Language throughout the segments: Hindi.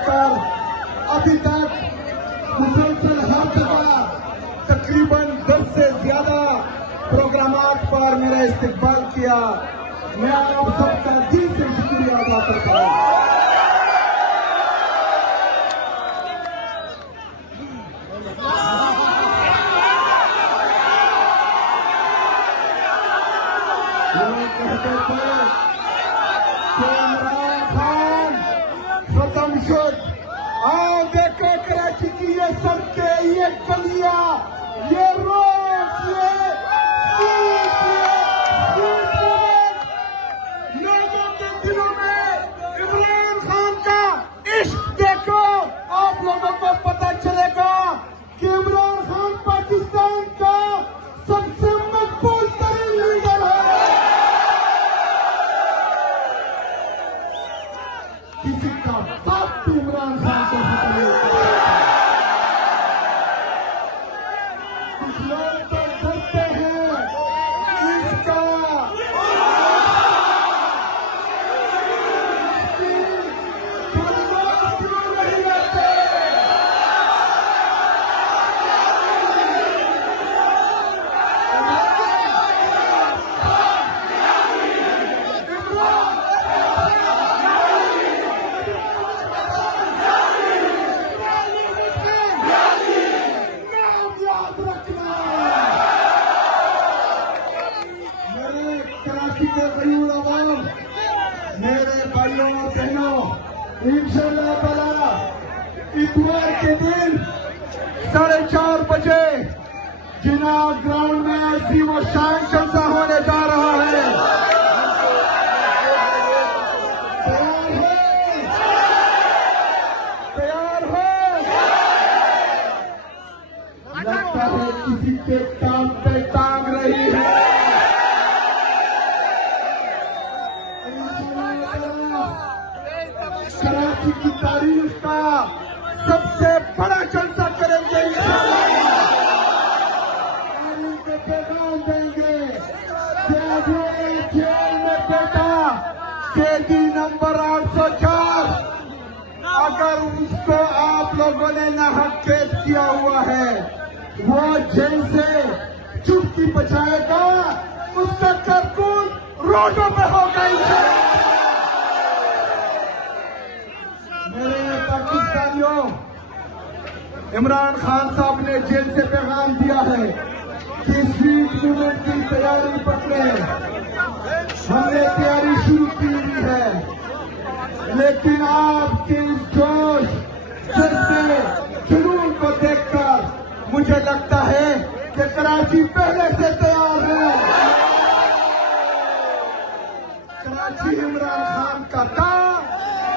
लेकर अभी तक मुसलसल हर जगह तकरीबन 10 से ज्यादा प्रोग्रामात पर मेरा इस्तकबाल किया। मैं आप सबका दिल से शुक्रिया अदा करता हूँ। कहते थे कि इमरान खान खत्म शुद। आओ देखो कराची की ये सड़कें, ये गलियां, ये रोड, लोगों के दिलों में इमरान खान का इश्क देखो। आप लोगों को पता चलेगा कि इमरान खान पाकिस्तान का सबसे मकबूल तरीन लीडर है। किसी का बाप भी इमरान खान को कुछ लोग तो डरते हैं इसका नहीं रहते। मेरे भाइयों और बहनों, इंशाअल्लाह ताला इतवार के दिन 4:30 बजे जिना ग्राउंड में ऐसी वो शान जलसा होने जा रहा है। तैयार हो? लगता है किसी के टांग पे टांग रही है। कराची की तारीख का सबसे बड़ा जलसा करेंगे इंशाअल्लाह। पैगाम देंगे जेल में बेटा कैदी नंबर 804, अगर उसको आप लोगों ने नाहक कैद किया हुआ है, वो जेल से चुटकी बचाएगा, उसका कारकुन रोडों पे होगा इंशाअल्लाह। मेरे पाकिस्तानियों, इमरान खान साहब ने जेल से पैगाम दिया है कि स्ट्रीट मूवमेंट की तैयारी पकड़े। हमने तैयारी शुरू की हुई है, लेकिन आपके जोश जज्बे जुनून को देखकर मुझे लगता है कि कराची पहले से तैयार है। कराची इमरान खान का था,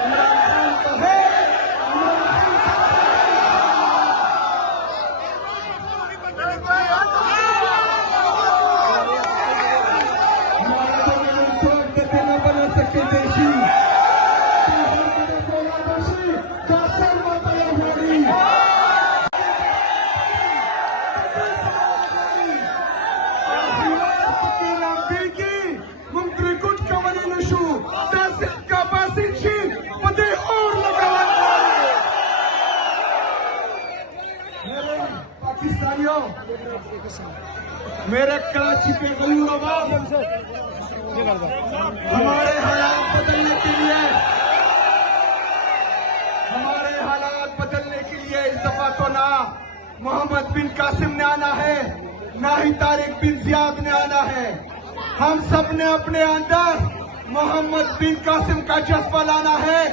इमरान खान का है, पाकिस्तानियों, मेरे कराची के गरीब आवाम, हमारे हालात बदलने के लिए, इस दफा तो ना मोहम्मद बिन कासिम ने आना है, ना ही तारिक बिन जियाद ने आना है। हम सब ने अपने अंदर मोहम्मद बिन कासिम का जज्बा लाना है,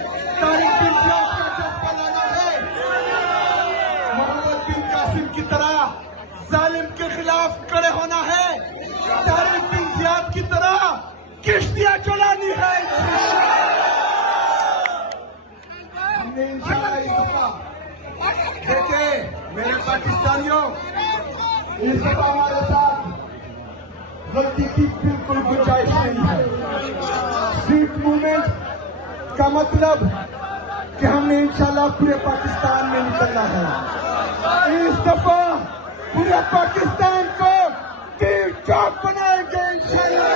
तारिक बिन जियाद का जज्बा लाना है। मोहम्मद बिन कासिम की तरह जालिम के खिलाफ खड़े होना है, तारिक बिन जियाद की तरह किश्तियां चलानी है। हमने इंशाअल्लाह इस दफा देखिए मेरे पाकिस्तानियों, इस दफा हमारे साथ गलती की बिल्कुल गुंजाइश नहीं है। स्ट्रीट मूवमेंट का मतलब कि हमने इंशाल्लाह पूरे पाकिस्तान में निकलना है। इस दफा पूरे पाकिस्तान को तीर चौक बनाएंगे इंशाल्लाह।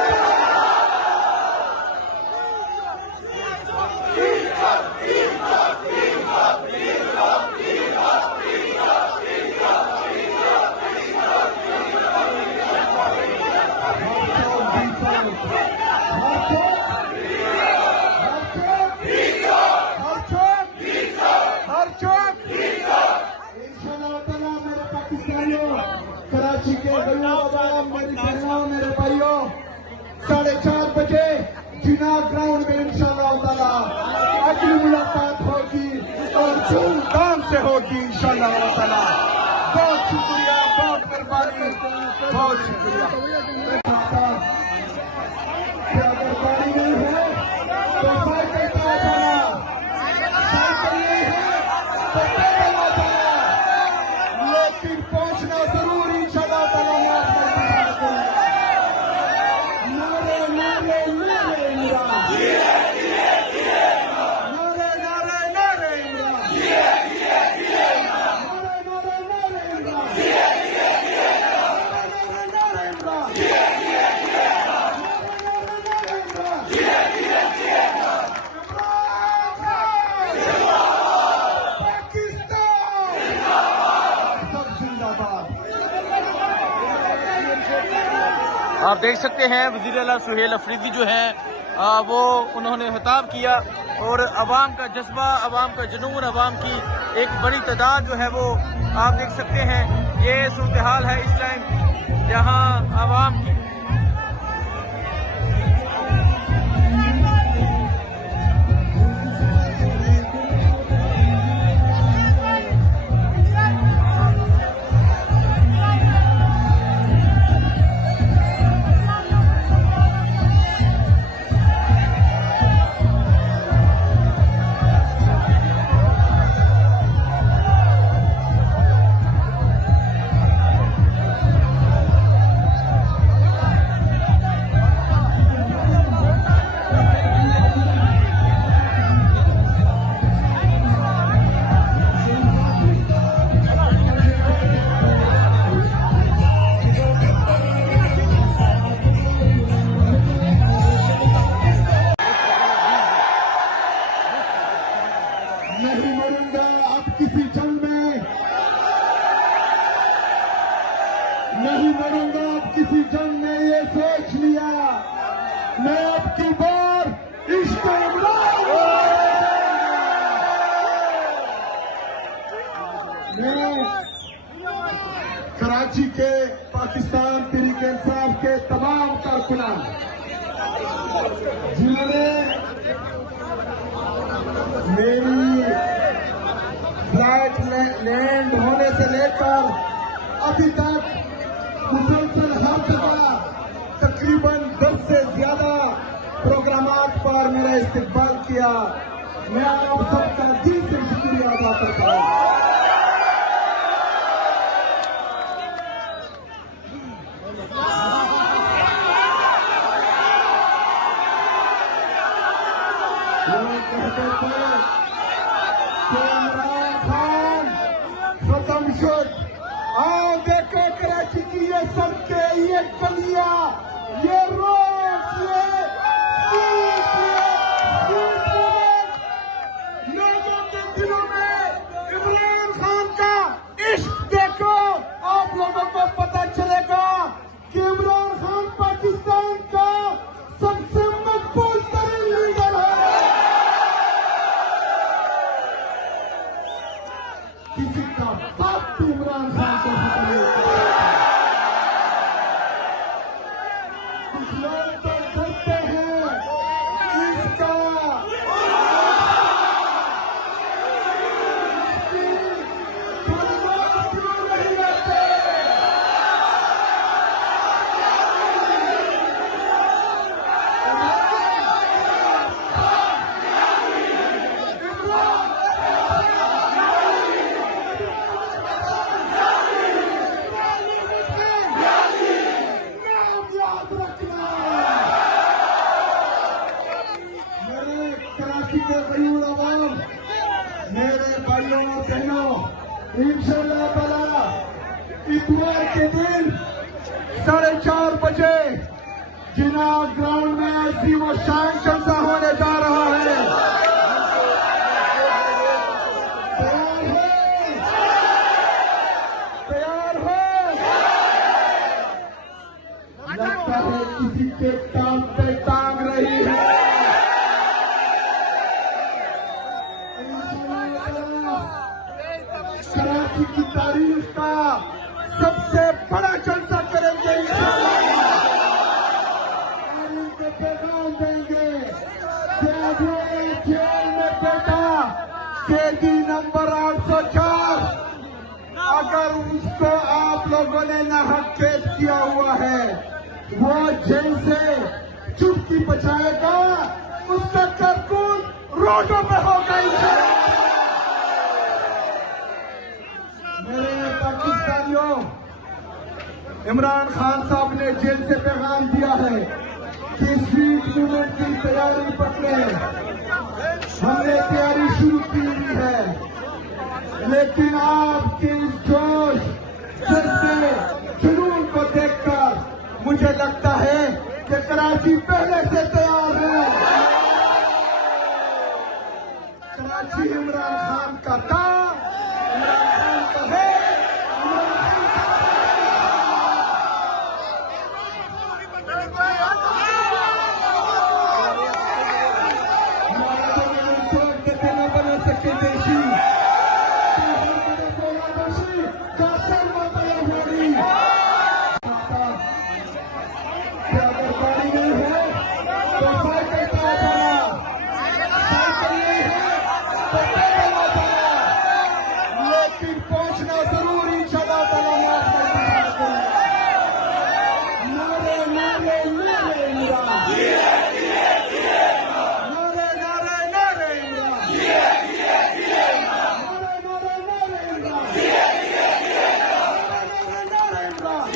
4:30 बजे जिना ग्राउंड में इंशाल्लाह ताला अगली मुलाकात होगी और धूमधाम से होगी इंशाल्लाह ताला। बहुत शुक्रिया, बहुत मेहरबानी, बहुत शुक्रिया। अगर गाड़ी नहीं है तो साइकिल पे आ जाना, साइकिल नहीं है तो पैदल आ जाना, लेकिन पहुंचना जरूर इंशाल्लाह ताला। मैं आपको नारे नारे नारे इमरान, नारे नारे नारे इमरान, नारे नारे नारे इमरान, नारे नारे इमरान। आप देख सकते हैं वज़ीर आला सुहेल अफरीदी जो है वो उन्होंने खिताब किया और अवाम का जज्बा, अवाम का जुनून, अवाम की एक बड़ी तादाद जो है वो आप देख सकते हैं। ये सूरत हाल है इस टाइम जहां अवाम की नहीं मरूंगा अब किसी जंग में, नहीं मरूंगा अब किसी जंग में, ये सोच लिया। मैं अब की बार इश्क मैं कराची के पाकिस्तान तहरीक इंसाफ के तमाम कारकुनान जिन्होंने मेरी फ्लाइट लैंड होने से लेकर अभी तक मुसलसल हर जगह तकरीबन 10 से ज्यादा प्रोग्रामात पर मेरा इस्तेमाल किया। मैं आप सबका दिल से शुक्रिया अदा करता हूँ। इमरान खान खत्म शुड। आओ देखो कराची की ये सड़कें, ये गलियां, ये रोड, लोगों के दिलों में इमरान खान का इश्क देखो। आप लोगों को पता चलेगा कि इमरान खान पाकिस्तान का सबसे मकबूल तरीन लीडर है। किसी का बाप भी इमरान खान को कुछ लोग तो डरते हैं इसका नहीं रहते। मेरे भाइयों और बहनों, इंशाअल्लाह ताला इतवार के दिन 4:30 बजे जिना ग्राउंड में ऐसी वो शान जलसा होने जा रहा है। तैयार हो? लगता है किसी के टांग पे टांग रही है। कराची की तारीख का सबसे बड़ा जलसा करेंगे इंशाअल्लाह। आज ये जेल में बैठा कैदी नंबर 804, अगर उसको आप लोगों ने नाहक कैद किया हुआ है, वो जेल से चुटकी बचाएगा, उसका करतूत रोडों पे होगा। मेरे पाकिस्तानियों, इमरान खान साहब ने जेल से पैगाम दिया है कि स्ट्रीट मूवमेंट की तैयारी पकड़े। हमने तैयारी शुरू की हुई है, लेकिन आपके इस जोश, जज्बे, जुनून को देखकर मुझे लगता है कि कराची पहले से तैयार है। कराची इमरान खान का था, इमरान खान का है, लेकिन पहुंचना जरूर इंशाअल्लाह ताला। नारे नारे नारे इमरान, नारे नारे नारे इमरान, नारे नारे नारे इमरान, नारे नारे इमरान,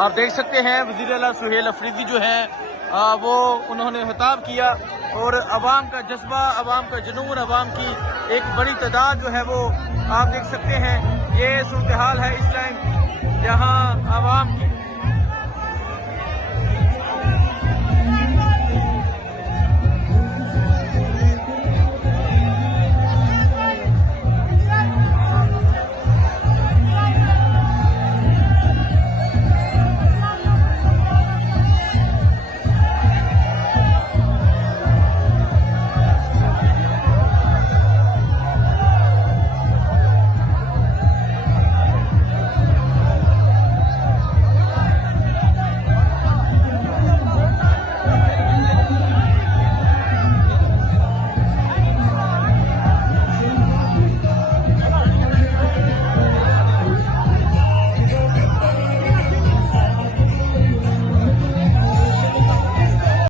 आप देख सकते हैं वज़ीर आला सुहेल अफरीदी जो हैं वो उन्होंने खिताब किया और अवाम का जज्बा, अवाम का जुनून, अवाम की एक बड़ी तादाद जो है वो आप देख सकते हैं। ये सूरत हाल है इस टाइम जहां अवाम की